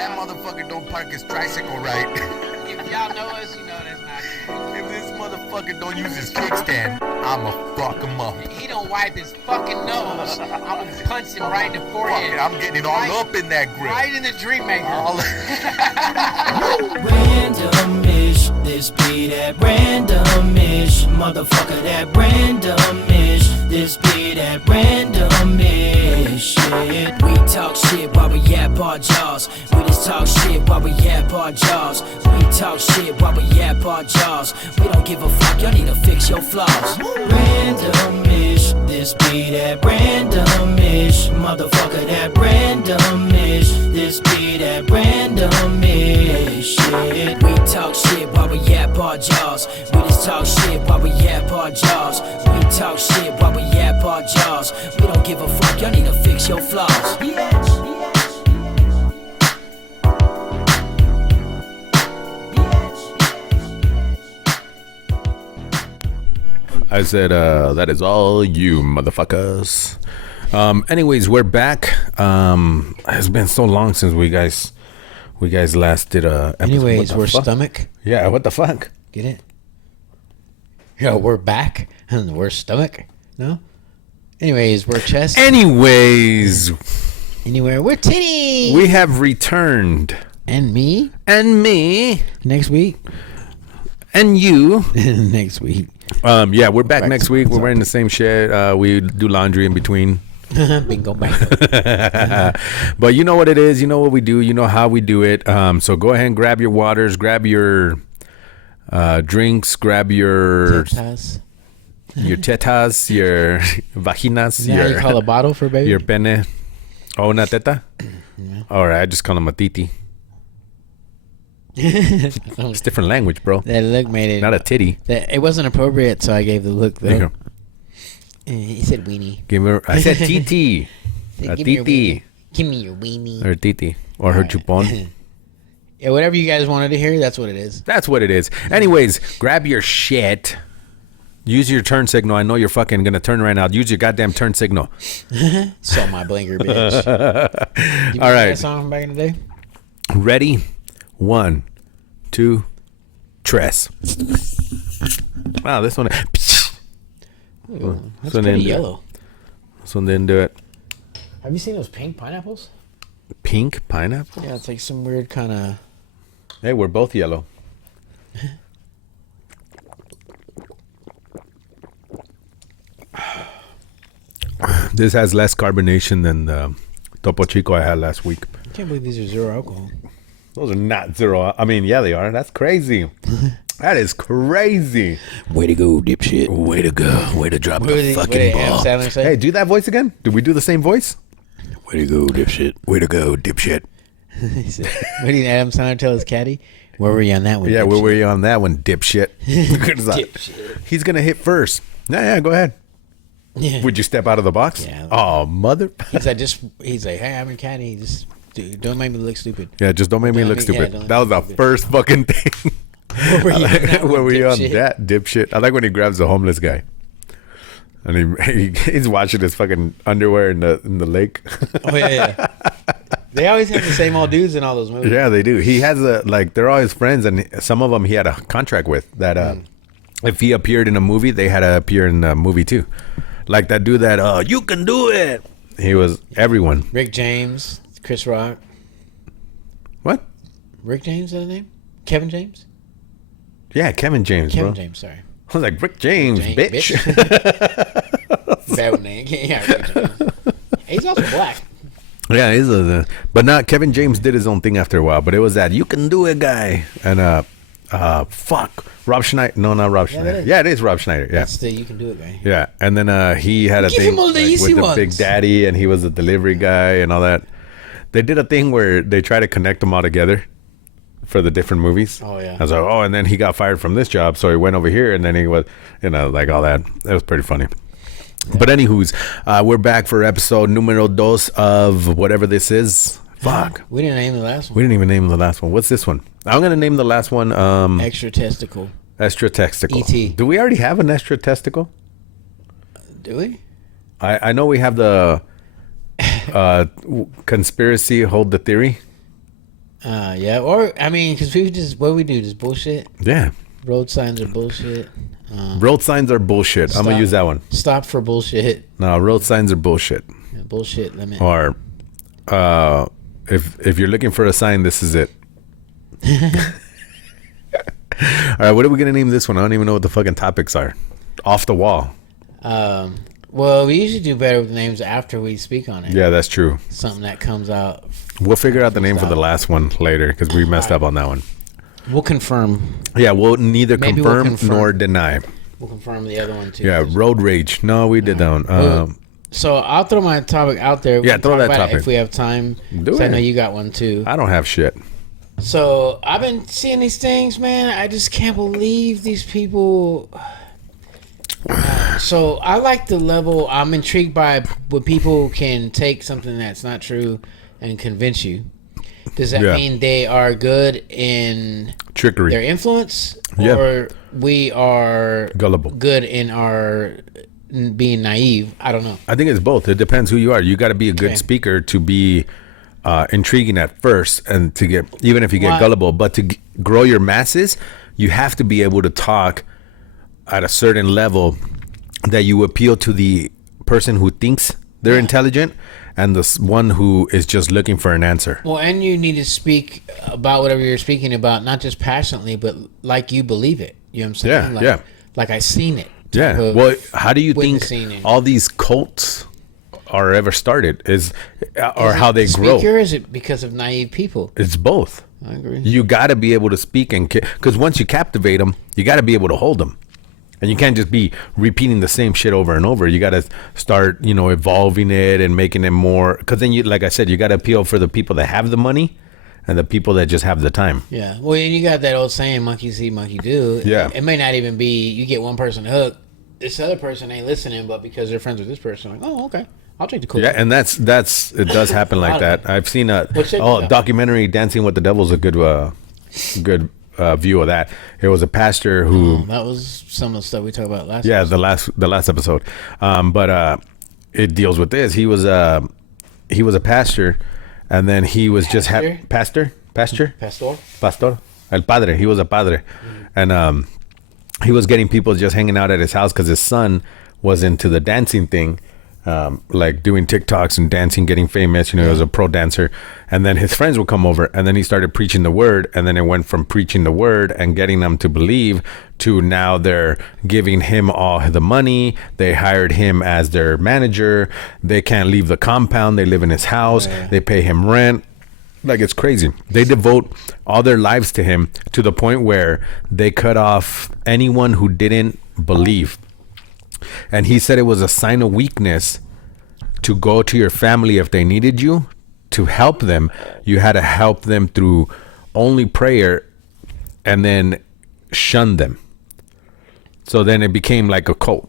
That motherfucker don't park his tricycle right. If y'all know us, you know that's not true. If this motherfucker don't use his kickstand, I'ma fuck him up. He don't wipe his fucking nose. I'm gonna punch him right in the Fuck forehead. it, I'm getting it all up in that grill. Right in the dream maker. Randomish, this be that randomish, motherfucker, that randomish, this be that randomish shit. We talk shit while we yap our jaws. We just talk shit while we yap our jaws. We talk shit while we yap our jaws. We don't give a fuck, y'all need to fix your flaws. Randomish, this be that randomish, motherfucker, that randomish, this be that randomish shit. We talk shit while we yap our jaws. We just talk shit while we yap our jaws. We talk shit while we yap our jaws. We don't give a fuck, y'all need to fix your flaws. I said, that is all you motherfuckers. Anyways, we're back. It's been so long since we guys last did a episode. Anyways, we're stomach. Yeah, what the fuck? Get it? Yo, we're back and we're stomach. No? Anyways, we're chest. Anyways, Anywhere, we're titty. we have returned. And me And me. next week. And you. Next week. Yeah, we're back next to week. what's We're wearing the same shit. We do laundry in between. Bingo, bango. But you know what it is. You know what we do. You know how we do it. So go ahead and grab your waters. Grab your drinks. Grab your Tetas. tetas. Your vaginas. Is that how you call a bottle for a baby? Your pene. Oh, una teta? All right, I just call them a titi. It's different language, bro. That look made it. Not a titty. That, it wasn't appropriate, so I gave the look, There you though. go. He said weenie. Give her. I said titi. A Give me your titi. weenie. Give me your weenie. Or titi. Or her chupon. Yeah, whatever you guys wanted to hear, that's what it is. That's what it is. Anyways, grab your shit. Use your turn signal. I know you're fucking gonna turn right now. Use your goddamn turn signal. So my blinker, bitch. You All right. that song from back in the day? Ready? 1, 2, tres. Wow, this one. Ooh, that's So pretty then- yellow. This one didn't do it. Have you seen those pink pineapples? Pink pineapple? Yeah, it's like some weird kind of... Hey, we're both yellow. This has less carbonation than the Topo Chico I had last week. I can't believe these are zero alcohol. Those are not zero. I mean, yeah, they are. That's crazy. That is crazy. Way to go, dipshit. Way to go. Way to drop the What fucking did Adam ball. Sandler say? Hey, do that voice again. Did we do the same voice? Way to go, dipshit. Way to go, dipshit. He said, what did Adam Sandler tell his caddy? Where were you on that one? Yeah, dipshit? where were you on that one, dipshit? Dipshit. He's going to hit first. Yeah, go ahead. Yeah. Would you step out of the box? Yeah. Oh, mother. He's like, hey, I'm your caddy. Just dude, don't make me look stupid. Yeah, just don't make me Don't look make- yeah, stupid. don't That was make the me first fucking thing. Where were you on that Where one, were you on dipshit? that, dipshit? I like when he grabs the homeless guy. And he's washing his fucking underwear in the lake. Oh, yeah. They always have the same old dudes in all those movies. Yeah, they do. He has they're all his friends, and some of them he had a contract with that if he appeared in a movie, they had to appear in the movie too. Like that dude that you can do it. He was everyone. Rick James, Chris Rock. What? Rick James, is that his name? Kevin James? Yeah, Kevin James, Kevin bro. James, sorry. I was like Rick James, James, bitch. Bad name. Yeah, Rick James. He's also black. Yeah, he's but not Kevin James did his own thing after a while. But it was that you can do it guy, and fuck Rob Schneider. No, not Rob Schneider. that is. Yeah, it is Rob Schneider. Yeah. That's the you can do it guy. Yeah, and then he had a Give thing him all the easy with the ones. Big Daddy, and he was a delivery guy and all that. They did a thing where they try to connect them all together for the different movies. Oh, yeah. I was like, oh, and then he got fired from this job, so he went over here, and then he was, like all that. It was pretty funny. Yeah. But anywho's, we're back for episode numero dos of whatever this is. Fuck. We didn't name the last one. We didn't even name the last one. What's this one? I'm gonna name the last one. Extra testicle. Extra testicle. E.T. Do we already have an extra testicle? Do we? I know we have the conspiracy hold the theory. Yeah. Or I mean, because we just what we do just bullshit. Yeah. Road signs are bullshit. Road signs are bullshit. I'm gonna use that one. Stop for bullshit. No, road signs are bullshit. Yeah, bullshit limit. Or if you're looking for a sign, this is it. All right, what are we gonna name this one? I don't even know what the fucking topics are. Off the wall. Well, we usually do better with the names after we speak on it. Yeah, that's true. Something that comes out. We'll figure out the name for the last one later because we messed up on that one. We'll confirm. Yeah, we'll neither Maybe confirm nor deny. We'll confirm the other one too. Yeah, road rage. No, we did that one. So I'll throw my topic out there. We Yeah, can throw talk that about it topic. if we have time. Do 'Cause I it. know you got one too. I don't have shit. So I've been seeing these things, man. I just can't believe these people. So I like the level. I'm intrigued by when people can take something that's not true and convince you. Does that Yeah. mean they are good in Trickery. their influence, Yeah. or we are Gullible. good in our being naive? I don't know. I think it's both. It depends who you are. You got to be a good Okay. speaker to be intriguing at first, and to get even if you get Why- gullible, but to grow your masses, you have to be able to talk at a certain level that you appeal to the person who thinks they're intelligent and the one who is just looking for an answer. Well, and you need to speak about whatever you're speaking about, not just passionately, but like you believe it. You know what I'm saying? Yeah, like, yeah. Like I seen it. Yeah. type of Well, how do you think witnessing and- all these cults are ever started? Or how they Is it grow? speaker, or is it because of naive people? It's both. I agree. You got to be able to speak and because once you captivate them, you got to be able to hold them, and you can't just be repeating the same shit over and over. You got to start, evolving it and making it more. Because then you, like I said, you got to appeal for the people that have the money and the people that just have the time. Yeah. Well, and you got that old saying, monkey see, monkey do. Yeah. It may not even be you get one person hooked. This other person ain't listening, but because they're friends with this person, like, oh, okay, I'll take the cool. Yeah, and that's it does happen like that. I've seen What's it? documentary Dancing with the Devil's a good view of that. It was a pastor who That was some of the stuff we talked about last. yeah, episode. the last episode. But it deals with this. He was a pastor, and then he was just pastor, Pastor. el padre. He was a padre, and he was getting people just hanging out at his house because his son was into the dancing thing, like doing TikToks and dancing, getting famous. He was a pro dancer, and then his friends would come over, and then he started preaching the word, and then it went from preaching the word and getting them to believe to now they're giving him all the money. They hired him as their manager. They can't leave the compound. They live in his house. They pay him rent. Like, it's crazy. They devote all their lives to him to the point where they cut off anyone who didn't believe. And he said it was a sign of weakness to go to your family if they needed you to help them. You had to help them through only prayer and then shun them. So then it became like a cult.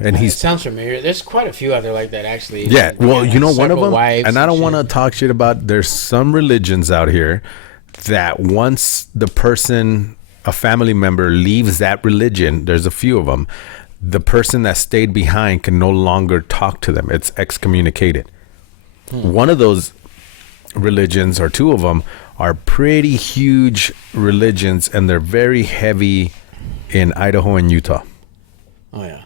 And It sounds familiar. There's quite a few out there like that, actually. yeah, well, Like one of several them, wives and I don't want to shit. talk shit about, there's some religions out here that once the person, a family member leaves that religion, there's a few of them, the person that stayed behind can no longer talk to them. It's excommunicated. One of those religions, or two of them, are pretty huge religions, and they're very heavy in Idaho and Utah. Oh yeah.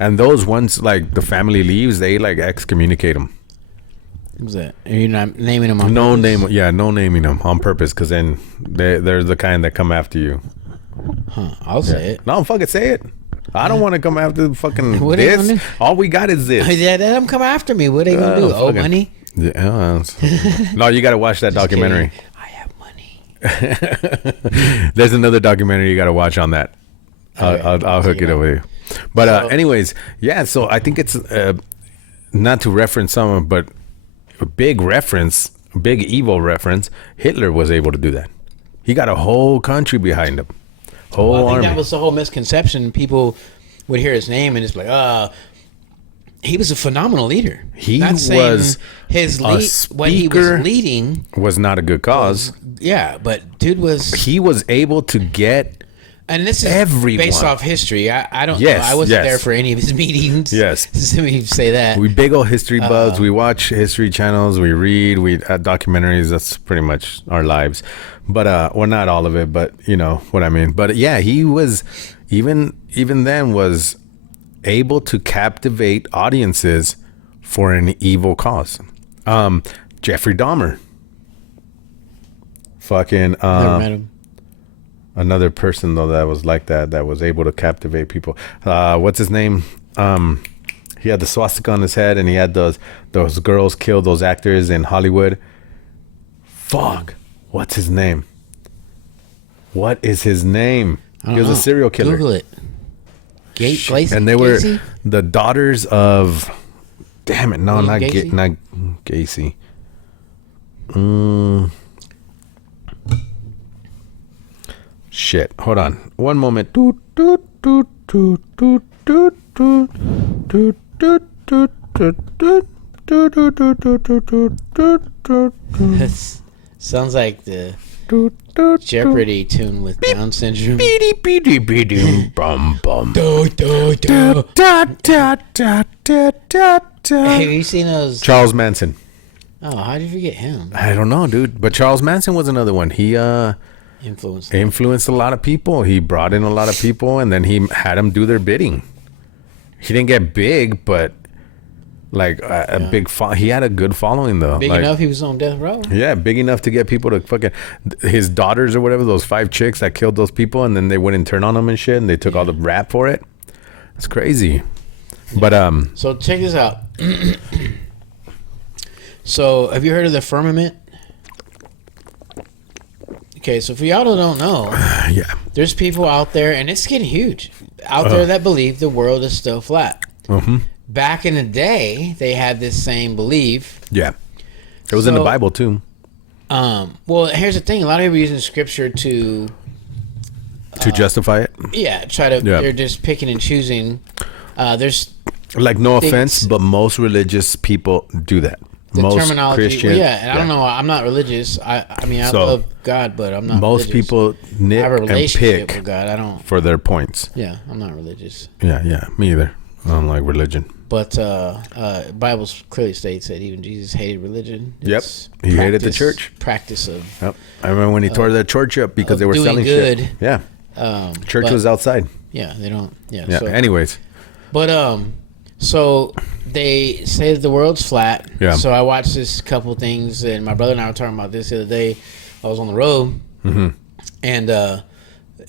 And those ones, like the family leaves, they like excommunicate them. Who's that? Are you not naming them on No purpose? no naming them on purpose, because then they're the kind that come after you. Huh, I'll say it. No, fucking say it. I don't want to come after fucking What they this. gonna All we got is this. Yeah, let them come after me. What are they gonna do? Oh, fucking- money? Yeah. No, you got to watch that Just documentary. kidding. I have money. There's another documentary you got to watch on that. Okay. I'll hook it over you. But So- anyways, yeah. So I think it's not to reference someone, but a big evil reference. Hitler was able to do that. He got a whole country behind him. Whole Well, I think army. that was the whole misconception. People would hear his name and it's like, he was a phenomenal leader. He Not saying was his a when he was speaker. leading. Was not a good cause. Yeah, but dude was He was able to get And this is Everyone. based off history. I don't Yes, know. I wasn't yes. there for any of his meetings. Yes. Let me say that. We big old history bugs. We watch history channels. We read. We documentaries. That's pretty much our lives. But well, not all of it. But you know what I mean. But yeah, he was even then was able to captivate audiences for an evil cause. Jeffrey Dahmer. Fucking. Never met him. Another person though that was like that was able to captivate people. What's his name? He had the swastika on his head, and he had those girls kill those actors in Hollywood. Fuck, what's his name? What is his name? He was a serial killer. Google it. Gacy? And they were Gacy? the daughters of. Damn it! No, William not Gacy? not Gacy. Shit. Hold on. One moment. Doot, doot, doot, doot, doot, doot, doot, doot, doot, doot, doot, doot, doot, doot, doot, doot, doot, doot, doot, That sounds like the doot, doot, Jeopardy tune with Down syndrome. beady, beady, beady, bum, bum. Do, do, do. Da, da, da, da, da, da. Have you seen those? Charles Manson. Oh, how did you forget him? I don't know, dude. But Charles Manson was another one. He influenced a lot of people. He brought in a lot of people, and then he had them do their bidding. He didn't get big, but like a big. He had a good following though. Big like, enough, he was on death row. Yeah, big enough to get people to fucking his daughters or whatever. Those 5 chicks that killed those people, and then they wouldn't turn on them and shit, and they took all the rap for it. It's crazy. But So check this out. So have you heard of the firmament? Okay, so for y'all who don't know, yeah. there's people out there, and it's getting huge, out there that believe the world is still flat. Mm-hmm. Back in the day, they had this same belief. Yeah. It was in the So- Bible too. Well, here's the thing: a lot of people are using scripture to, To justify it. try to. Yeah. They're just picking and choosing. There's Like, no Things- offense, but most religious people do that. the Most terminology. Christian. Well, yeah, and I don't know. I'm not religious. I mean, I So, love God, but I'm not. Most religious. people I nit have a and relationship pick with God. I don't. for their points. Yeah, I'm not religious. Yeah, me either. I don't like religion. But Bible clearly states that even Jesus hated religion. Yep. It's He hated the church. Practice of Yep. I remember when he tore their church up because of they were doing selling good. shit. Yeah. Church but- was outside. yeah. They don't. Yeah. Yeah. So, Anyways. but so they say that the world's flat. Yeah. So I watched this couple things, and my brother and I were talking about this the other day. I was on the road, and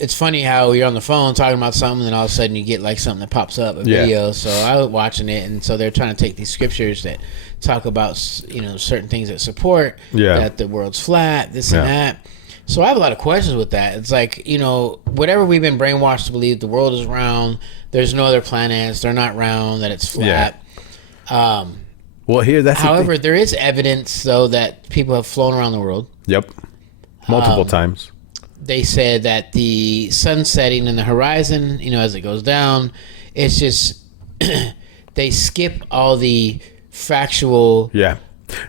it's funny how you're on the phone talking about something, and all of a sudden you get like something that pops up, a Yeah. video. So I was watching it, and so they're trying to take these scriptures that talk about certain things that support that the world's flat, this and Yeah. that. So I have a lot of questions with that. It's like, whatever we've been brainwashed to believe, the world is round. There's no other planets. They're not round. That it's flat. Well, here that's However, there is evidence though that people have flown around the world. Yep. Multiple times. They said that the sun setting in the horizon, as it goes down, it's just they skip all the factual Yeah.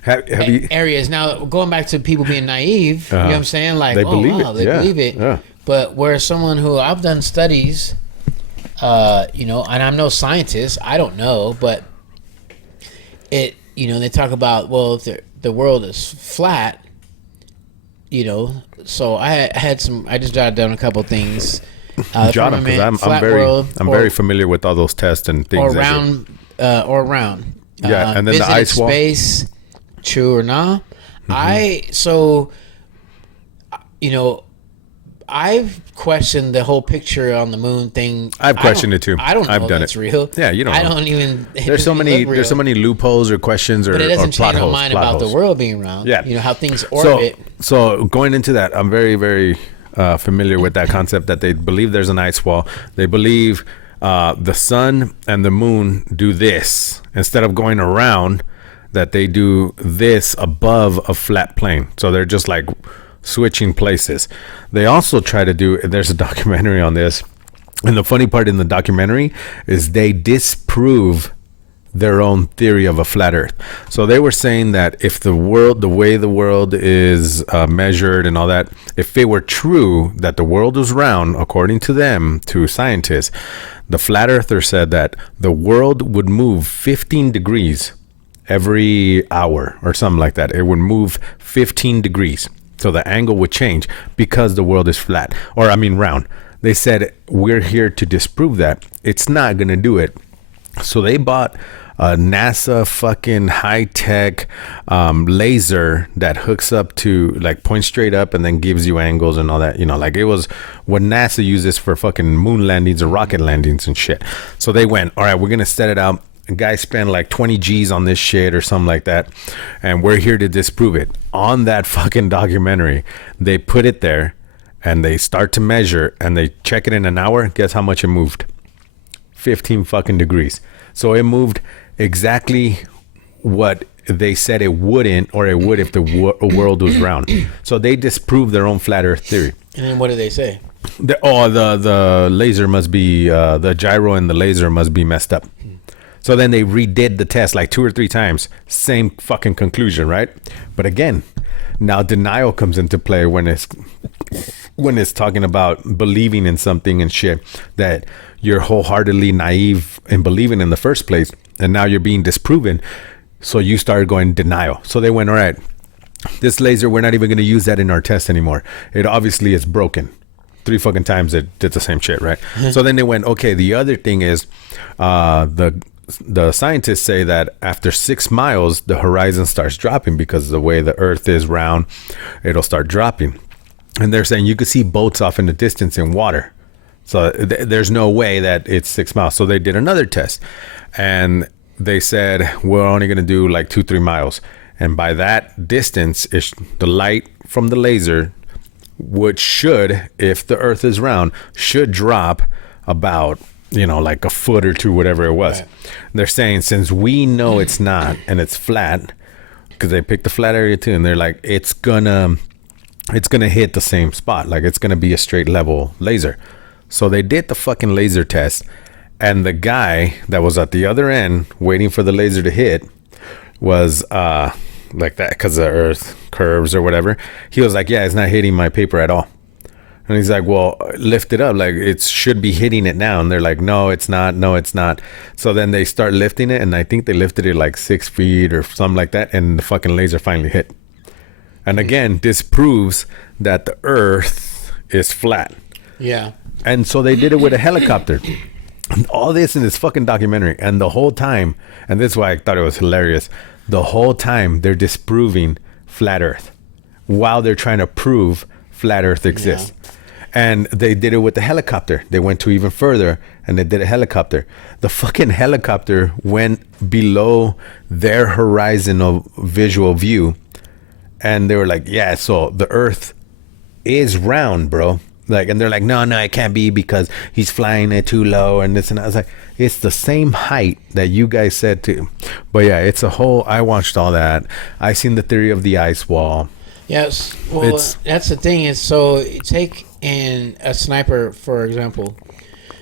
Have you? areas. Now, going back to people being naive, you know what I'm saying? Like, They believe wow, it. they Yeah. believe it. Yeah. But where someone who I've done studies, and I'm no scientist, I don't know, but they talk about, well, if the world is flat, so I just jotted down a couple things. John, because I'm very familiar with all those tests and things. Or round. Yeah, and then the visited ice wall. space, true or not? I've questioned the whole picture on the moon thing. I've questioned it too. I don't know I've if done it's it. real. Yeah, you don't I know. don't even. There's so many loopholes or questions or But it doesn't plot change my holes, mind plot about the holes. world being round. Yeah. How things orbit. So going into that, I'm very, very familiar with that concept that they believe there's an ice wall. They believe the sun and the moon do this instead of going around, that they do this above a flat plane. So they're just like switching places. They also try to do, there's a documentary on this, and the funny part in the documentary is they disprove their own theory of a flat earth. So they were saying that if the way the world is measured and all that, if it were true that the world was round, according to them, to scientists, the flat earther said that the world would move 15 degrees every hour or something like that. It would move 15 degrees. So the angle would change because the world is flat, or I mean round. They said, we're here to disprove that. It's not going to do it. So they bought a NASA fucking high-tech laser that hooks up to, like, points straight up and then gives you angles and all that. You know, like it was what NASA uses for fucking moon landings or rocket landings and shit. So they went, all right, we're going to set it out. A guy spent like 20 G's on this shit or something like that. And we're here to disprove it. On that fucking documentary, they put it there and they start to measure and they check it in an hour. Guess how much it moved? 15 fucking degrees. So it moved exactly what they said it wouldn't, or it would if the world was round. So they disproved their own flat earth theory. And then what did they say? The laser must be, the gyro and the laser must be messed up. So then they redid the test like 2 or 3 times. Same fucking conclusion, right? But again, now denial comes into play when it's talking about believing in something and shit that you're wholeheartedly naive in believing in the first place, and now you're being disproven. So you started going denial. So they went, all right, this laser, we're not even going to use that in our test anymore. It obviously is broken. 3 fucking times it did the same shit, right? So then they went, okay, the other thing is the scientists say that after 6 miles, the horizon starts dropping because the way the earth is round, it'll start dropping. And they're saying you could see boats off in the distance in water. So there's no way that it's 6 miles. So they did another test and they said, we're only going to do like 2-3 miles. And by that distance, the light from the laser, which should, if the earth is round, should drop about, you know, like a foot or 2, whatever it was. Right. They're saying, since we know it's not and it's flat, because they picked the flat area too, and they're like, it's gonna hit the same spot, like it's gonna be a straight level laser. So they did the fucking laser test, and the guy that was at the other end waiting for the laser to hit was like that, because the earth curves or whatever. He was like, yeah, it's not hitting my paper at all. And he's like, well, lift it up, like it should be hitting it now. And they're like, no, it's not. So then they start lifting it, and I think they lifted it like 6 feet or something like that, and the fucking laser finally hit. And again, this proves that the earth is flat. Yeah. And so they did it with a helicopter. All this in this fucking documentary. And the whole time, and this is why I thought it was hilarious, the whole time they're disproving flat earth while they're trying to prove flat earth exists. Yeah. And they did it with the helicopter. They went to even further and they did a helicopter. The fucking helicopter went below their horizon of visual view. And they were like, yeah, so the earth is round, bro. Like, and they're like, no, it can't be because he's flying it too low and this and that. I was like, it's the same height that you guys said to. But yeah, it's a whole, I watched all that. I seen the theory of the ice wall. Yes. Well, that's the thing is, so take in a sniper, for example.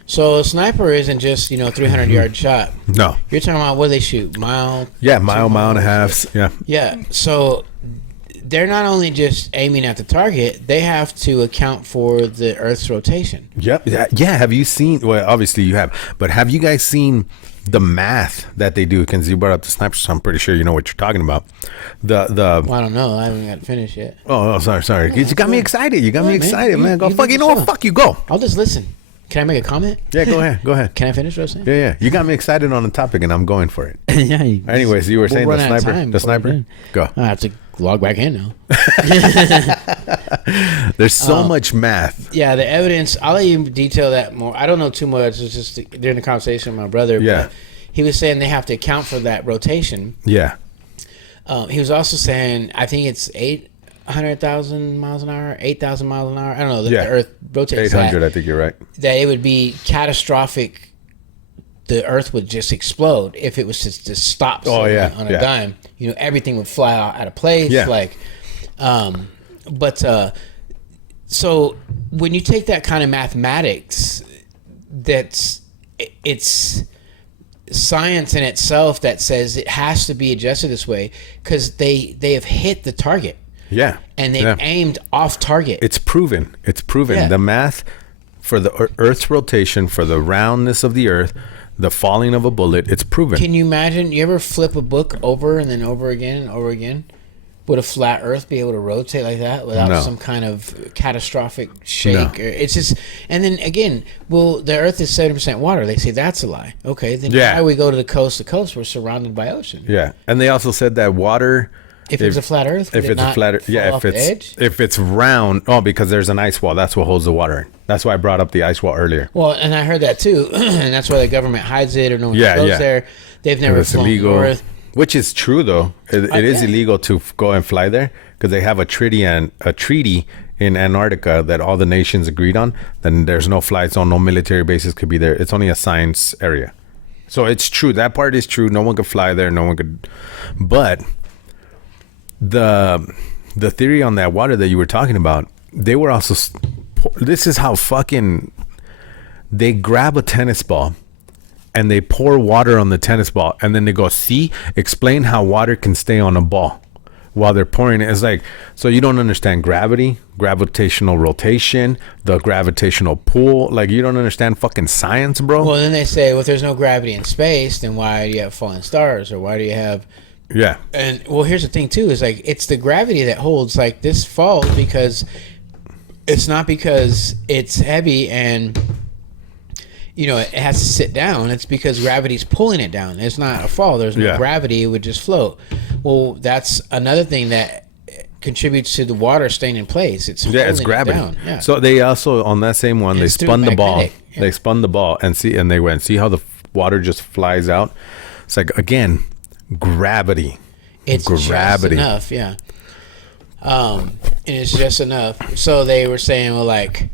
So a sniper isn't just, 300 yard shot. No. You're talking about what they shoot, mile? Yeah, mile and a half. Yeah. Yeah. So they're not only just aiming at the target, they have to account for the Earth's rotation. Yep. Yeah. Have you seen, well, obviously you have, but have you guys seen the math that they do? Because you brought up the sniper, so I'm pretty sure you know what you're talking about. Well, I don't know. I haven't got finished yet. Oh, sorry. You got me excited. You got me excited, man. Go fuck. You know what? Fuck you. Go. I'll just listen. Can I make a comment? Yeah, go ahead. Can I finish what I was saying? Yeah. You got me excited on the topic, and I'm going for it. Yeah. Anyways, you were saying the sniper. The sniper. Go. I have to log back in now. There's so much math. Yeah, the evidence. I'll let you detail that more. I don't know too much. It's just during the conversation with my brother. Yeah. But he was saying they have to account for that rotation. Yeah. He was also saying, I think it's 800,000 miles an hour, 8,000 miles an hour. I don't know. The Earth rotates 800, I think you're right. That it would be catastrophic. The Earth would just explode if it was to stop on a dime. Everything would fly out of place. Yeah. So when you take that kind of mathematics, science in itself that says it has to be adjusted this way because they have hit the target. Yeah. And they've aimed off target. It's proven. Yeah. The math for the Earth's rotation, for the roundness of the Earth, the falling of a bullet, it's proven. Can you imagine? You ever flip a book over and then over again and over again? Would a flat Earth be able to rotate like that without some kind of catastrophic shake? No. Or it's just, and then again, well, the Earth is 70% water. They say that's a lie. Okay, then why we go to the coast to coast? We're surrounded by ocean. Yeah, and they also said that water. If it's a flat Earth, would if it it's not a flat Earth, fall off the edge? if it's round, because there's an ice wall. That's what holds the water in. That's why I brought up the ice wall earlier. Well, and I heard that too, and that's why the government hides it or no one goes there. They've never flown north. Which is true, though. It is illegal to go and fly there because they have a treaty in Antarctica that all the nations agreed on. Then there's no flight zone, no military bases could be there. It's only a science area. So it's true. That part is true. No one could fly there. No one could. But the theory on that water that you were talking about, they were also. This is how fucking. They grab a tennis ball. And they pour water on the tennis ball, and then they go, see, explain how water can stay on a ball while they're pouring it. It's like, so you don't understand gravity, gravitational rotation, the gravitational pull. Like, you don't understand fucking science, bro. Well, then they say, well, if there's no gravity in space, then why do you have falling stars, or why do you have... Yeah. And, well, here's the thing, too, is like, it's the gravity that holds, like, this falls because it's not because it's heavy and... it has to sit down. It's because gravity's pulling it down. It's not a fall. There's no gravity. It would just float. Well, that's another thing that contributes to the water staying in place. It's gravity. It down. Yeah. So they also, on that same one, they spun the ball. Yeah. They spun the ball and they went, see how the water just flies out? It's like, again, gravity. It's gravity. Just enough, yeah. And it's just enough. So they were saying, well, like...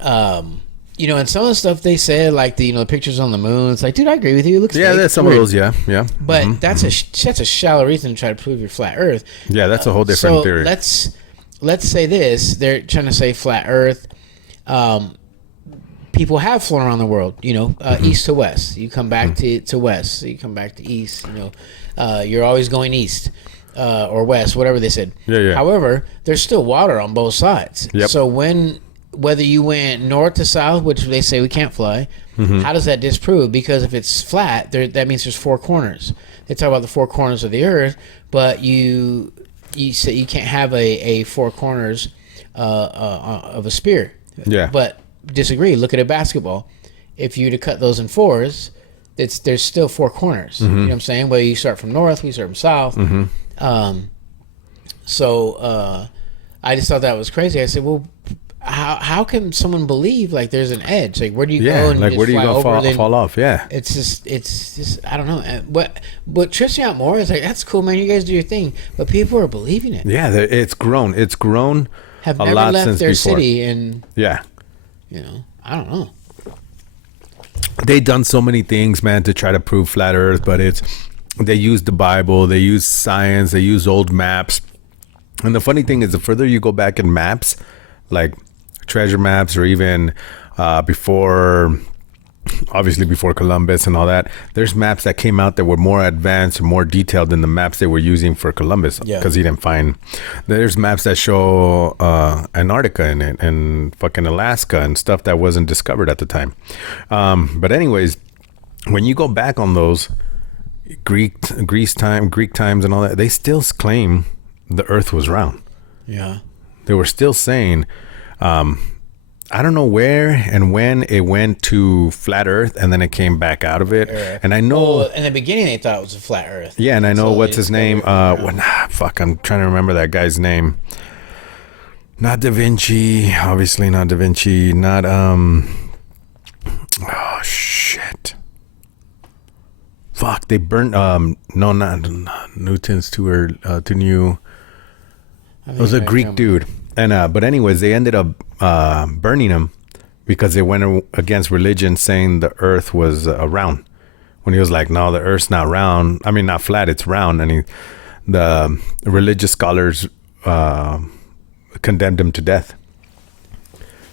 and some of the stuff they said, like the pictures on the moon, it's like, dude, I agree with you. It looks fake. There's some of those, yeah. But that's a shallow reason to try to prove you're flat Earth. Yeah, that's a whole different theory. Let's say this: they're trying to say flat Earth. People have flown around the world, east to west. You come back to west, so you come back to east. You're always going east or west, whatever they said. Yeah. However, there's still water on both sides. Yep. So whether you went north to south, which they say we can't fly, how does that disprove? Because if it's flat, that means there's four corners. They talk about the four corners of the Earth, but you say you can't have a four corners of a sphere. Yeah. But disagree. Look at a basketball. If you were to cut those in fours, there's still four corners. You know what I'm saying? Whether you start from north, we start from south. So I just thought that was crazy. I said, well, how can someone believe like there's an edge? Like, where do you go? And like, where do you go fall off? Yeah. It's just I don't know. What trips me out more is like, that's cool, man. You guys do your thing, but people are believing it. Yeah, it's grown. It's grown. Have a never lot left since their before. city, and yeah, I don't know. They've done so many things, man, to try to prove flat Earth, but they use the Bible, they use science, they use old maps, and the funny thing is, the further you go back in maps, like treasure maps, or even before Columbus and all that, there's maps that came out that were more advanced and more detailed than the maps they were using for Columbus, because he didn't find. There's maps that show Antarctica in it and fucking Alaska and stuff that wasn't discovered at the time. But anyways, when you go back on those Greek times and all that, they still claim the Earth was round. Yeah. They were still saying, I don't know where and when it went to flat Earth, and then it came back out of it. And I know in the beginning they thought it was a flat Earth. Yeah, and I know what's his name. I'm trying to remember that guy's name. Not Da Vinci, obviously not Da Vinci. Not oh shit. Fuck, they burnt. No, not Newton's too new. It was a Greek dude. And but anyways, they ended up burning him because they went against religion, saying the Earth was round. When he was like, "No, the Earth's not round. I mean, not flat. It's round." And the religious scholars condemned him to death.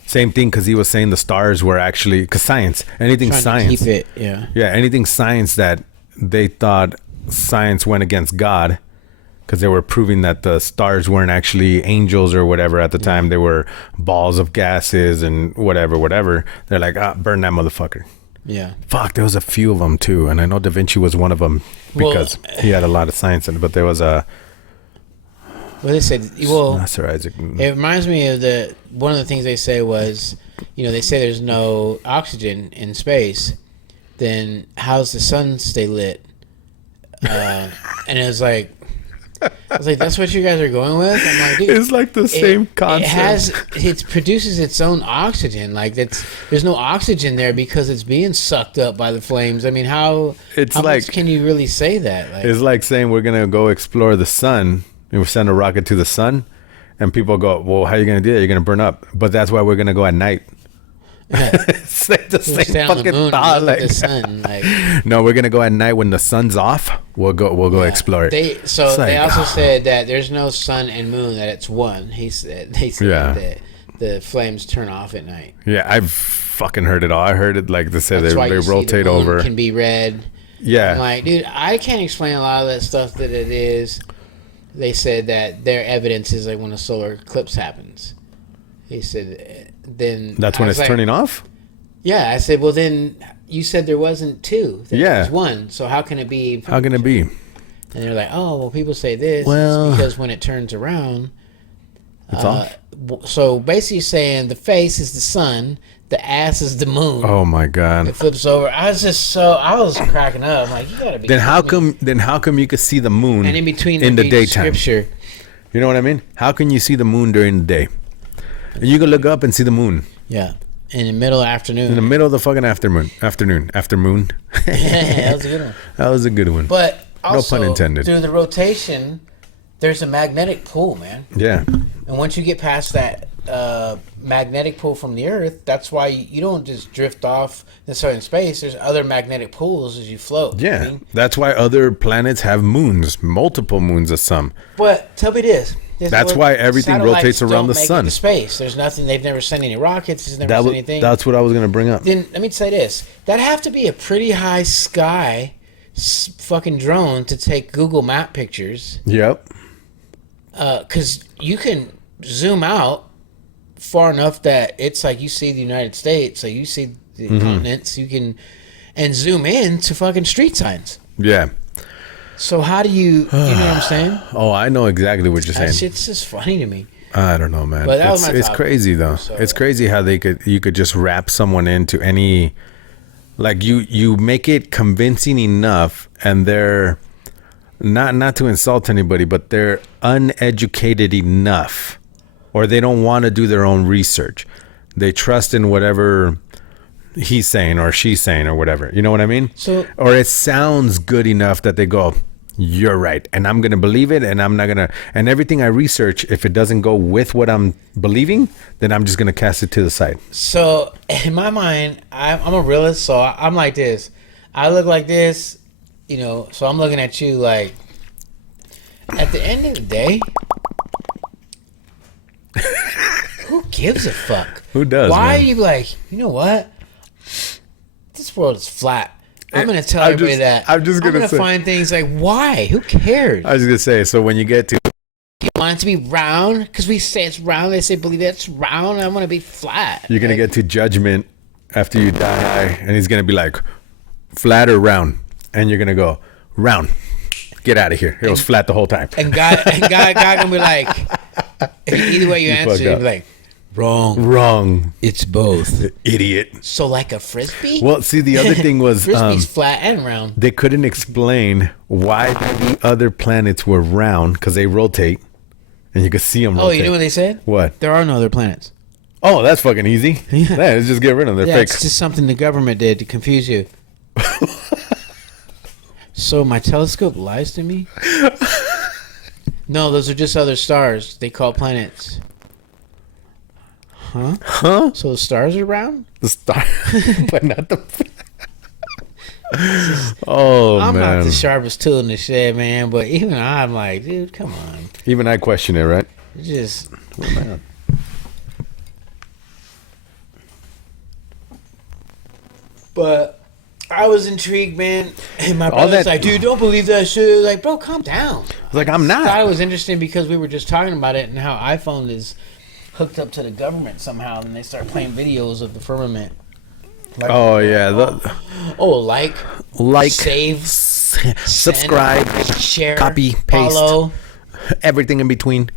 Same thing, because he was saying the stars were actually, because science, anything Trying science, to keep it, yeah. anything science that they thought science went against God, because they were proving that the stars weren't actually angels or whatever at the time. They were balls of gases and whatever. They're like, burn that motherfucker. Yeah. Fuck, there was a few of them too, and I know Da Vinci was one of them because he had a lot of science in it. But there was a. Well, they said, well, Sir Isaac. it reminds me of one of the things they say was, they say there's no oxygen in space, then how's the sun stay lit? And it was like, I was like, that's what you guys are going with? I'm like, dude, it's like the same concept. It produces its own oxygen. Like there's no oxygen there because it's being sucked up by the flames. I mean, how much can you really say that? Like, it's like saying we're gonna go explore the sun and we send a rocket to the sun, and people go, well, how are you gonna do that? You're gonna burn up. But that's why we're gonna go at night. Yeah. It's like the same fucking thought. Like the sun. Like, no, we're gonna go at night when the sun's off. We'll go explore it. They also said that there's no sun and moon, that it's one. They said that the flames turn off at night. Yeah, I've fucking heard it all. I heard it like they said, they rotate the moon over. Can be red. Yeah. I'm like, dude, I can't explain a lot of that stuff that it is. They said that their evidence is like when a solar eclipse happens. He said, then that's when it's turning off? Yeah, I said, well, then you said there wasn't two. There was one. So how can it be? How can it be? And they're like, oh, well, people say this. Well, it's because when it turns around, it's off. So basically saying the face is the sun, the ass is the moon. Oh my God! It flips over. I was cracking up. I'm like, you gotta be. Then how come you could see the moon? And in between in the daytime, scripture. You know what I mean? How can you see the moon during the day? And you can look up and see the moon. Yeah, in the middle of the afternoon. In the middle of the fucking afternoon. That was a good one. That was a good one. But also, no pun intended. Through the rotation, there's a magnetic pull, man. Yeah. And once you get past that magnetic pull from the Earth, that's why you don't just drift off necessarily in space. There's other magnetic pulls as you float. Yeah. I mean? That's why other planets have moons, multiple moons of some. But tell me this. That's why everything rotates around the sun. Into space. There's nothing. They've never sent any rockets. There's never sent anything. That's what I was going to bring up. Then let me say this. That'd have to be a pretty high sky fucking drone to take Google Map pictures. Yep. Because you can zoom out far enough that it's like you see the United States, so you see the continents. You can and zoom in to fucking street signs. Yeah. So how do you know what I'm saying? Oh, I know exactly what you're saying. That shit's just funny to me. I don't know, man. But that was my it's topic. crazy though. So, it's crazy how you could just wrap someone into any, like you make it convincing enough, and they're not to insult anybody, but they're uneducated enough, or they don't want to do their own research. They trust in whatever he's saying or she's saying or whatever. You know what I mean? Or it sounds good enough that they go, you're right, and I'm going to believe it, and I'm not going to, and everything I research, if it doesn't go with what I'm believing, then I'm just going to cast it to the side. So in my mind, I'm a realist, so I'm like this. I look like this, so I'm looking at you like, at the end of the day, who gives a fuck? Who does? Why man? are you like, you know what? This world is flat. I'm going to tell everybody that. I'm just going to find things like, why? Who cares? I was going to say, so when you get to... You want it to be round? Because we say it's round. They say, believe it's round. I want to be flat. You're going to get to judgment after you die, and he's going to be like, flat or round? And you're going to go, round. Get out of here. It was flat the whole time. And God going to be like, either way you answer, you'll be like, wrong. It's both. Idiot. So like a frisbee? Well, see, the other thing was frisbee's flat and round. They couldn't explain why the other planets were round, because they rotate, and you could see them rotate. Oh, you know what they said? What? There are no other planets. Oh, that's fucking easy. Yeah, let's just get rid of them. They're fake. It's just something the government did to confuse you. So my telescope lies to me? No, those are just other stars. They call planets. Huh? So the stars are round? The star, but not the... Oh, I'm man. not the sharpest tool in the shed, man, but even I'm like, dude, come on. Even I question it, right? Just... But I was intrigued, man. And my All brother's that- like, dude, don't believe that shit. Like, bro, calm down. It's like, I'm I thought not. it was interesting because we were just talking about it and how iPhone is hooked up to the government somehow, and they start playing videos of the firmament. Like, Oh, yeah. like, save, subscribe, send, share, copy, paste. follow. Everything in between.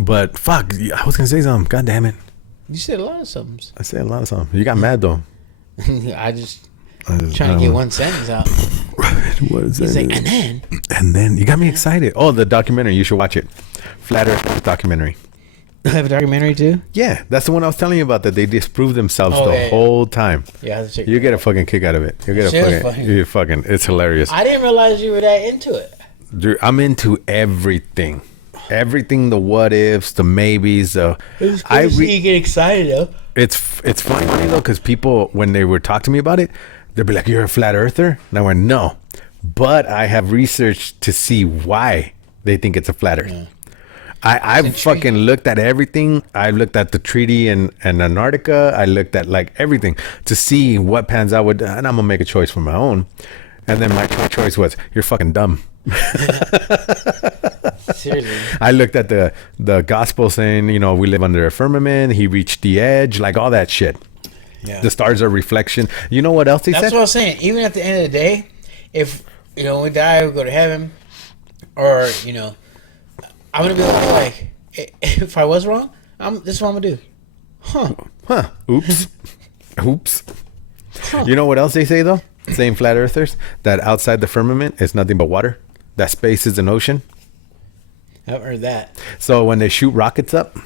But fuck, I was gonna say something. God damn it. You said a lot of something. I said a lot of something. You got mad though. I just trying to get one sentence out. What is He's that? like, and And then you got me excited. Oh, the documentary. You should watch it. Flat Earth documentary. I have a documentary too. Yeah, that's the one I was telling you about. That they disproved themselves Oh, the yeah. whole time. Yeah, I have to check You get a fucking kick out of it. You get a Shit is fucking. funny. You fucking. It's hilarious. I didn't realize you were that into it. Dude, I'm into everything. Everything. The what ifs. The maybes. You get excited though. It's funny though, because people, when they would talk to me about it, they'd be like, "You're a flat earther?" And I went, "No, but I have researched to see why they think it's a flat earth." I've fucking looked at everything. I looked at the treaty in Antarctica. I looked at like everything to see what pans out with, and I'm gonna make a choice for my own. And then my choice was, "You're fucking dumb." Seriously. I looked at the gospel saying, we live under a firmament. He reached the edge, like all that shit. Yeah. The stars are reflection. You know what else they That's said? what I was saying. Even at the end of the day, if when we die, we go to heaven, or I'm gonna be like, if I was wrong, this is what I'm gonna do. Huh. Oops. Oops. You know what else they say though? Same flat earthers, that outside the firmament is nothing but water. That space is an ocean. I've heard that. So when they shoot rockets up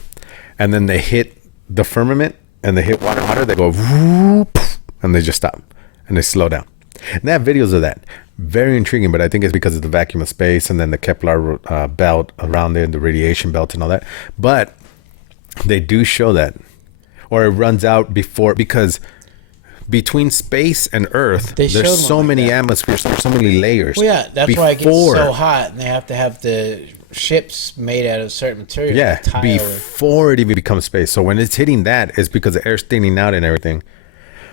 and then they hit the firmament and they hit water, they go whoop, and they just stop and they slow down. And they have videos of that. Very intriguing, but I think it's because of the vacuum of space and then the Kepler belt around it, the radiation belt and all that. But they do show that, or it runs out before, because between space and Earth, They showed there's one so like many that. atmospheres, there's so many layers. Well, yeah, that's why it gets Before- so hot, and they have to have the ships made out of certain material. Yeah, like tile or- before it even becomes space. So when it's hitting that, it's because the air's thinning out and everything.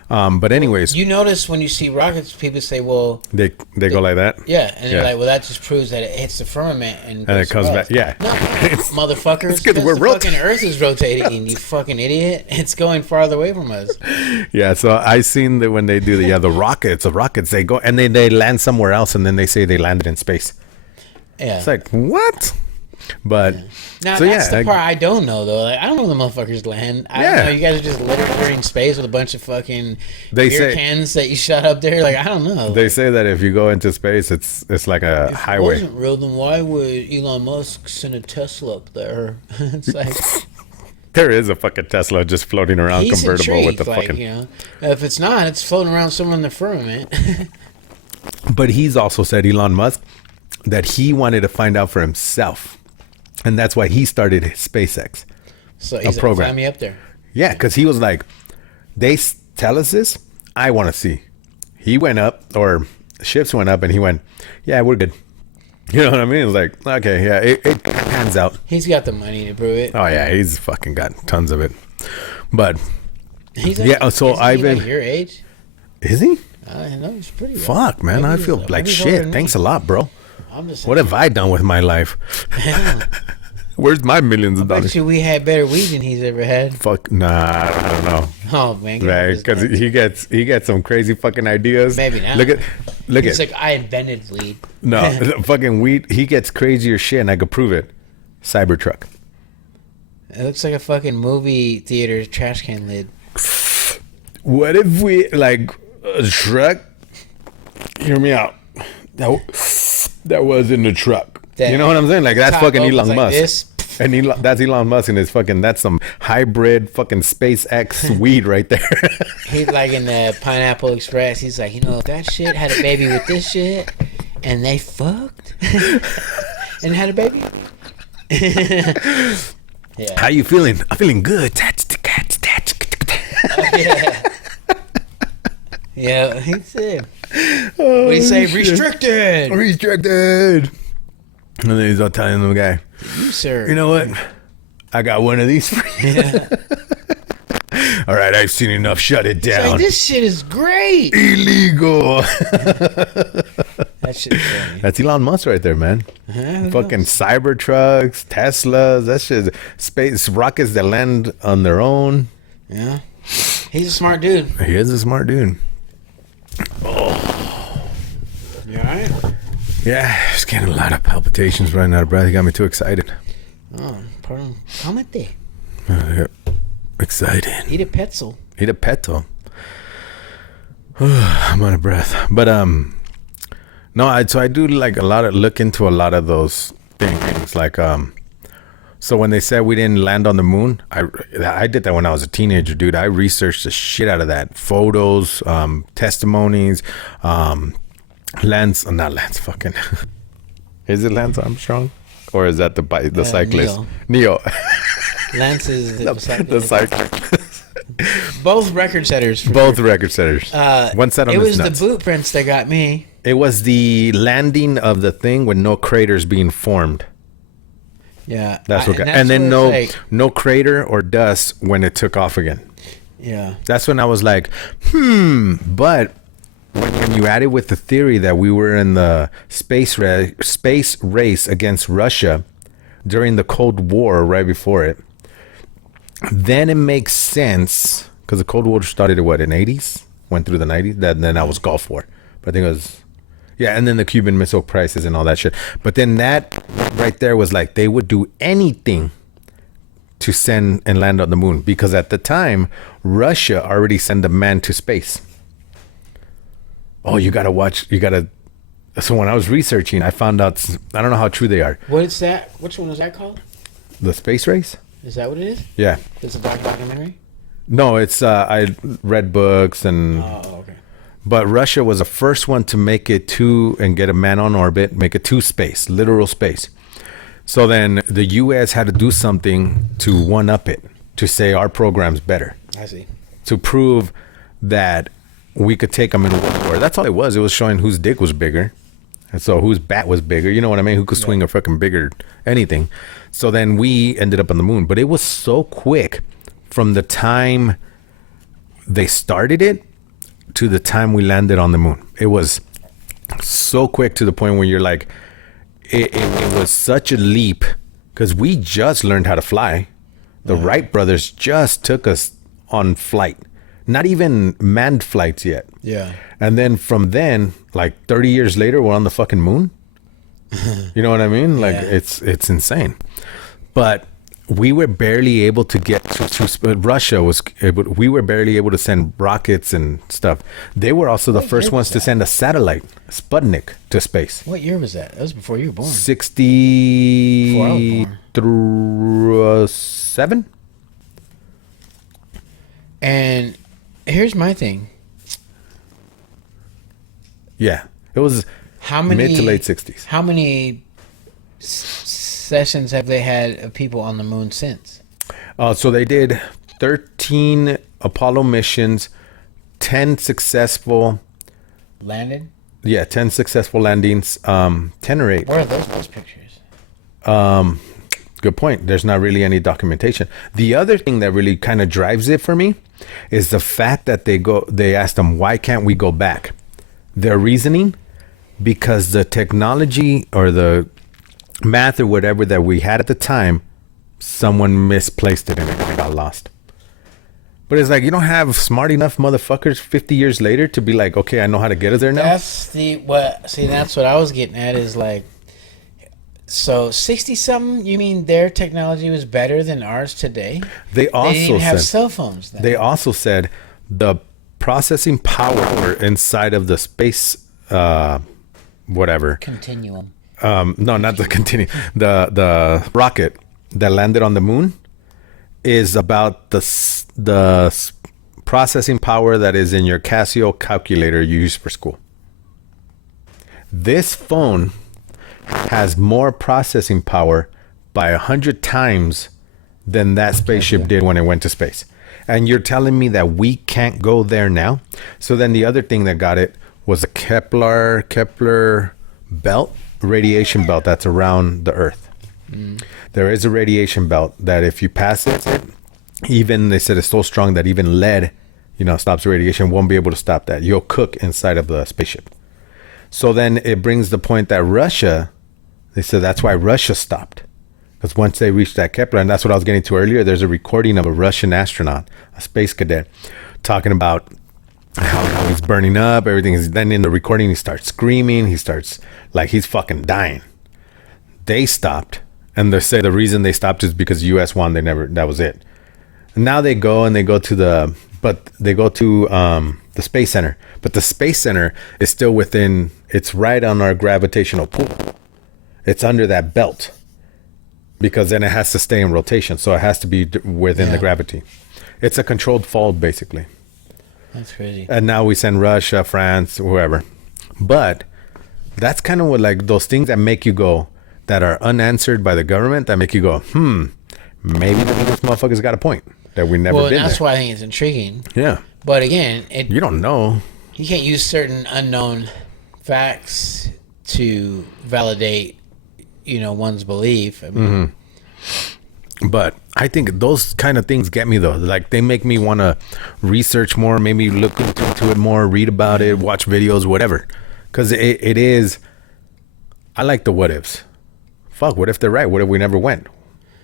But anyways, You notice when you see rockets, people say, "Well, they go like that. yeah," and they're Yeah. like, "Well, that just proves that it hits the firmament and And goes it comes to back. us." Yeah. No, motherfuckers, It's 'cause because we're the rotating. fucking Earth is rotating. You fucking idiot! It's going farther away from us. Yeah, so I seen that when they do the rockets, they go and they land somewhere else, and then they say they landed in space. Yeah. It's like, what? But Now so that's yeah, the like, part I don't know though. Like, I don't know where the motherfuckers land. I Yeah. don't know. You guys are just littering space with a bunch of fucking They beer say- cans that you shot up there. Like I don't know. they say that if you go into space, it's like a If it highway. wasn't real, then why would Elon Musk send a Tesla up there? It's like There is a fucking Tesla just floating around, he's convertible intrigued. with the Like fucking. if it's not, it's floating around somewhere in the firmament. But he's also said, Elon Musk, that he wanted to find out for himself, and that's why he started SpaceX. So he's like, program. fly me up there. Yeah, because he was like, they tell us this, I want to see. He went up, or ships went up, and he went, yeah, we're good. You know what I mean? It's like, okay, yeah, it pans out. He's got the money to prove it. Oh yeah, he's fucking got tons of it. But He's yeah, so isn't he I've been- like your age. is he? I know he's pretty. Fuck, man, I feel like shit. Thanks a lot, bro. I'm just What have I done with my life? Where's my millions of Bet dollars? you we had better weed than he's ever had. Fuck, nah, I don't know. Oh man, Right, because he gets some crazy fucking ideas. Maybe not. Look it's at like I invented weed. no fucking weed. He gets crazier shit, and I could prove it. Cybertruck. It looks like a fucking movie theater trash can lid. What if we like a truck? Hear me out. That was in the truck. That You know what I'm saying? Like that's top fucking opens Elon like Musk. this. And that's Elon Musk and his fucking. That's some hybrid fucking SpaceX weed right there. He's like in the Pineapple Express. He's like, if that shit had a baby with this shit, and they fucked and had a baby. Yeah. How you feeling? I'm feeling good. Yeah. Yeah, he said. What do you say? Restricted. Restricted. And then he's all telling the guy, You, sir. you know what? I got one of these for you. Yeah. All right, I've seen enough. Shut it It's down. like, this shit is great. Illegal. That shit is funny. That's Elon Musk right there, man. Fucking cyber trucks, Teslas. That shit. Space rockets that land on their own. Yeah. He's a smart dude. He is a smart dude. You alright? Yeah, just getting a lot of palpitations right now, bro. He got me too excited. Oh, pardon. Cálmate. Excited. Eat a pretzel. Eat a peto. I'm out of breath. But no, I do like look into a lot of those things. Like so when they said we didn't land on the moon, I did that when I was a teenager, dude. I researched the shit out of that. Photos, testimonies, Lance fucking is it Lance Armstrong? Or is that the cyclist? Neo. Lance is the cyclist. Both record setters. Both record setters. One set on it his was nuts. the boot prints that got me. It was the landing of the thing with no craters being formed. Yeah. That's what got, that's and then what it's no crater or dust when it took off again. Yeah. That's when I was like, but when you added with the theory that we were in the space race against Russia during the Cold War, right before it, then it makes sense because the Cold War started in the 80s, went through the 90s. Then that was Gulf War, but I think it was, yeah, and then the Cuban Missile Crisis and all that shit. But then that right there was like they would do anything to send and land on the moon because at the time Russia already sent a man to space. Oh, you gotta watch. So when I was researching, I found out. I don't know how true they are. What is that? Which one was that called? The space race. Is that what it is? Yeah. It's a documentary. No, it's. I read books and. Oh, okay. But Russia was the first one to make it to and get a man on orbit, make it to space, literal space. So then the U.S. had to do something to one up it, to say our program's better. I see. To prove that we could take them in a World War. That's all it was. It was showing whose dick was bigger. And so whose bat was bigger. You know what I mean? Who could swing a fucking bigger anything. So then we ended up on the moon. But it was so quick from the time they started it to the time we landed on the moon. It was so quick to the point where you're like, it was such a leap because we just learned how to fly. The Wright brothers just took us on flight. Not even manned flights yet. Yeah. And then from then, like 30 years later, we're on the fucking moon. You know what I mean? Like it's insane. But we were barely able to get to Russia we were barely able to send rockets and stuff. They were also the first ones to send a satellite, Sputnik, to space. What year was that? That was before you were born. 67. And here's my thing. Yeah, it was mid to late 60s. How many sessions have they had of people on the moon since? So they did 13 Apollo missions, 10 successful. Landed? Yeah, 10 successful landings, 10 or 8. Where are those pictures? Good point. There's not really any documentation. The other thing that really kind of drives it for me is the fact that they asked them, why can't we go back? Their reasoning, because the technology or the math or whatever that we had at the time, someone misplaced it and it got lost. But it's like, you don't have smart enough motherfuckers 50 years later to be like, okay, I know how to get us there now. That's what I was getting at is like, so 60 something, you mean their technology was better than ours today? They also didn't even have cell phones then. They also said the processing power inside of the space, whatever. Continuum. No, not the continuum. The rocket that landed on the moon is about the processing power that is in your Casio calculator you use for school. This phone has more processing power by 100 times than that spaceship did when it went to space. And you're telling me that we can't go there now? So then the other thing that got it was a Kepler belt, radiation belt that's around the Earth. There is a radiation belt that if you pass it, Even they said it's so strong that even lead, stops the radiation, won't be able to stop that. You'll cook inside of the spaceship. So then it brings the point that Russia, they said that's why Russia stopped. Because once they reached that Kepler, and that's what I was getting to earlier, there's a recording of a Russian astronaut, a space cadet, talking about how he's burning up, everything is. Then in the recording, he starts screaming. He starts like he's fucking dying. They stopped. And they say the reason they stopped is because the U.S. won. That was it. And now they go to the Space Center. But the Space Center is still within, it's right on our gravitational pull. It's under that belt. Because then it has to stay in rotation. So it has to be within the gravity. It's a controlled fall, basically. That's crazy. And now we send Russia, France, whoever. But that's kind of what, like, those things that make you go, that are unanswered by the government, that make you go, maybe this motherfucker's got a point that we never been that's there. why I think it's intriguing. Yeah. But again, You don't know. you can't use certain unknown facts to validate, one's belief. I mean, But I think those kind of things get me, though. Like, they make me want to research more, maybe look into it more, read about it, watch videos, whatever. Because it is, I like the what ifs. Fuck, what if they're right? What if we never went?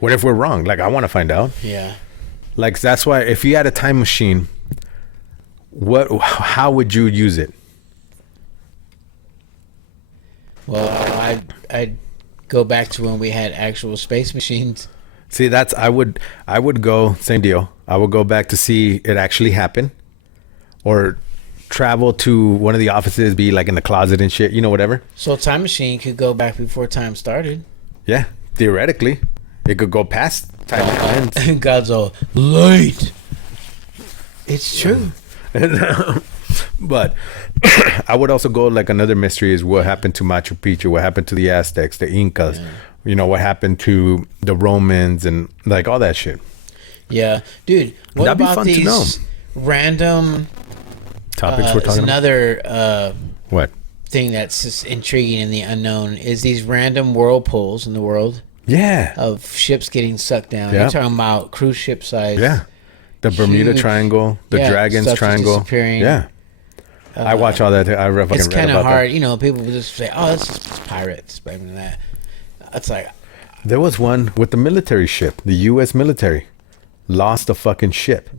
What if we're wrong? Like, I want to find out. Yeah. Like, that's why if you had a time machine, how would you use it? Well, I'd go back to when we had actual space machines. See, I would go, same deal. I would go back to see it actually happen, or travel to one of the offices, be like in the closet and shit, whatever. So a time machine could go back before time started. Yeah, theoretically, it could go past time. And God's all, light. It's true. But I would also go, like, another mystery is what happened to Machu Picchu, what happened to the Aztecs, the Incas, what happened to the Romans, and like all that shit. Yeah. Dude, what That'd be about fun to know. these random Topics we're talking about? another What? thing that's just intriguing in the unknown is these random whirlpools in the world Yeah. of ships getting sucked down. Yeah. You're talking about cruise ship size. Yeah. The Bermuda Huge- Triangle, the Dragon's stuff Triangle. disappearing. Yeah. I watch all that. I fucking It's read kind of about hard. that. People just say, oh, it's pirates. But I mean, it's like, There was one with the military ship. The U.S. military lost a fucking ship.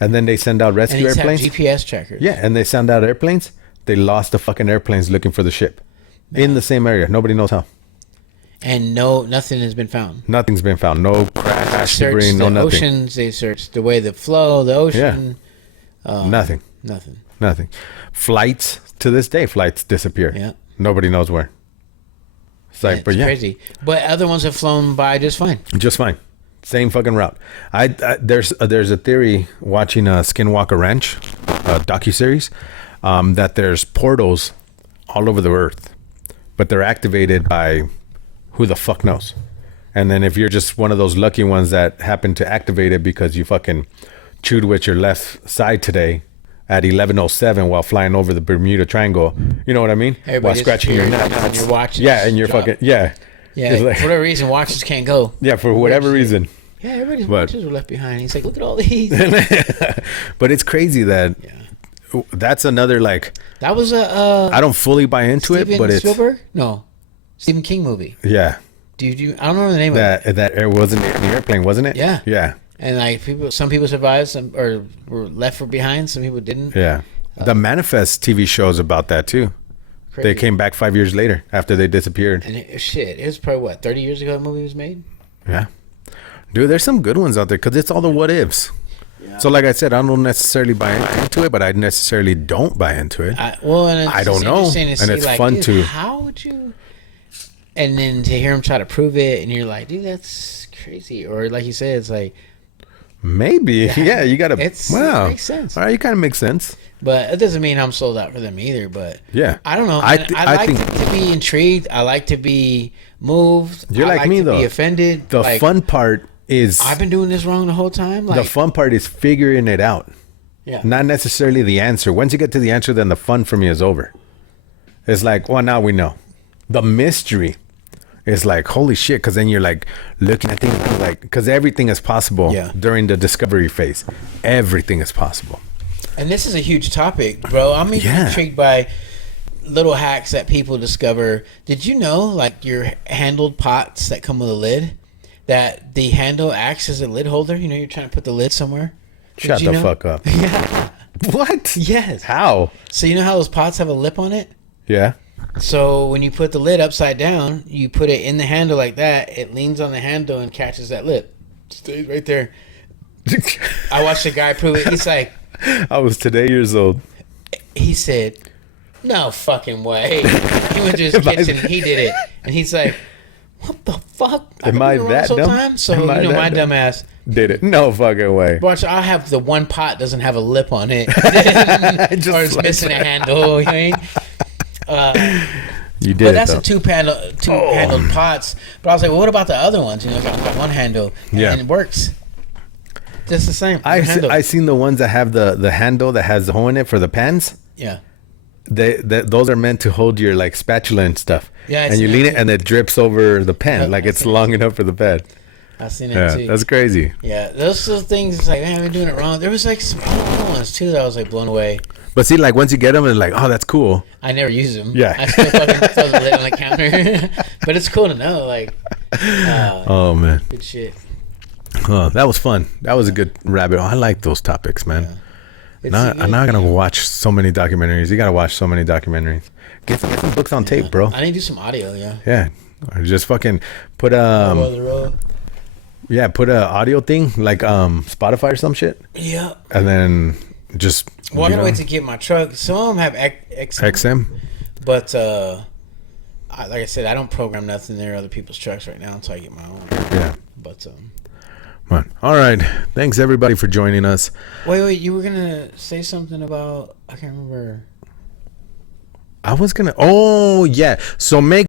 And then they send out and rescue these have airplanes. GPS trackers. Yeah, and they send out airplanes. They lost the fucking airplanes looking for the ship. In the same area. Nobody knows how. And nothing has been found. Nothing's been found. No crash, Search debris, the no nothing. oceans. They searched the way the flow, the ocean. Nothing. Nothing. Flights, to this day, flights disappear. Yeah. Nobody knows where. It's like, but It's yeah, crazy. But other ones have flown by just fine. just fine. Same fucking route. There's a theory watching Skinwalker Ranch, docuseries, that there's portals all over the earth, but they're activated by who the fuck knows. And then if you're just one of those lucky ones that happen to activate it because you fucking chewed with your left side today at 11:07 while flying over the Bermuda Triangle, you know what I mean? Everybody While scratching your neck. and your watches. Yeah, and you're drop. fucking yeah. Yeah, It's like- for whatever reason, watches can't go. yeah, for whatever reason. Yeah, everybody's But- watches were left behind. He's like, look at all these. But it's crazy that that's another, like, That was a I don't fully buy into Steven it, but it's Spielberg? No, Stephen King movie. yeah. I don't remember the name of it. That air wasn't in the airplane, wasn't it? Yeah. Yeah. And like some people survived, some or were left for behind. Some people didn't. Yeah. The Manifest TV shows about that too. Crazy. They came back 5 years later after they disappeared. And it was probably 30 years ago that movie was made. Yeah. Dude, there's some good ones out there because it's all the what ifs. So like I said, I don't necessarily buy into it, but I necessarily don't buy into it. And it's I don't just know. interesting to And see, it's like, fun dude, to- How would you? And then to hear him try to prove it, and you're like, dude, that's crazy. Or like you said, it's like, Maybe. Yeah, you got to. It makes sense. All right, you kind of make sense. but it doesn't mean I'm sold out for them either. But Yeah. I don't know. I man. thi- I I like think- to be intrigued. I like to be moved. You're I like me, to though. Be offended. The Like, fun part is I've been doing this wrong the whole time. Like, the fun part is figuring it out. yeah. Not necessarily the answer. Once you get to the answer, then the fun for me is over. It's like, well, now we know. The mystery It's like, holy shit, because then you're like looking at things like, because everything is possible during the discovery phase. Everything is possible. And this is a huge topic, bro. I'm even intrigued by little hacks that people discover. Did you know, like your handled pots that come with a lid, that the handle acts as a lid holder? You know, you're trying to put the lid somewhere. Shut the fuck up. Yeah. What? Yes. How? So you know how those pots have a lip on it? Yeah. So when you put the lid upside down, you put it in the handle like that. It leans on the handle and catches that lip. Stays right there. I watched a guy prove it. He's like, I was today years old. He said, no fucking way. He went to his kitchen and he did it. And he's like, what the fuck? Am I that dumb? Time? So, you know, my dumb ass did it. No fucking way. Watch, I have the one pot doesn't have a lip on it. Or it's missing a handle. You know what I mean? You did but it, that's though. a two-handled pots. But I was like, well, what about the other ones? You know, got one handle. And it works. Just the same. I seen the ones that have the handle that has the hole in it for the pans. Yeah. Those are meant to hold your like spatula and stuff. Yeah. And you lean it and it drips over the pan. Like it's long enough for the pan. I've seen it too. That's crazy. Yeah. Those things, it's like, man, we're doing it wrong. There was like some other ones too that I was like blown away. But see, like once you get them, it's like, oh, that's cool. I never use them. Yeah. I still fucking throw the lid on the counter. But it's cool to know. Like, oh, man. Good shit. Oh, that was fun. That was a good rabbit hole. I like those topics, man. Yeah. I'm not going to watch so many documentaries. You got to watch so many documentaries. Get some books on tape, bro. I need to do some audio, yeah. Yeah. Or just fucking put put a audio thing like Spotify or some shit. Yeah. And then just well, I gotta wait to get my truck. Some of them have XM. But like I said, I don't program nothing there other people's trucks right now until I get my own. Yeah. But all right. Thanks everybody for joining us. Wait, you were gonna say something about I can't remember. I was gonna. Oh yeah. So make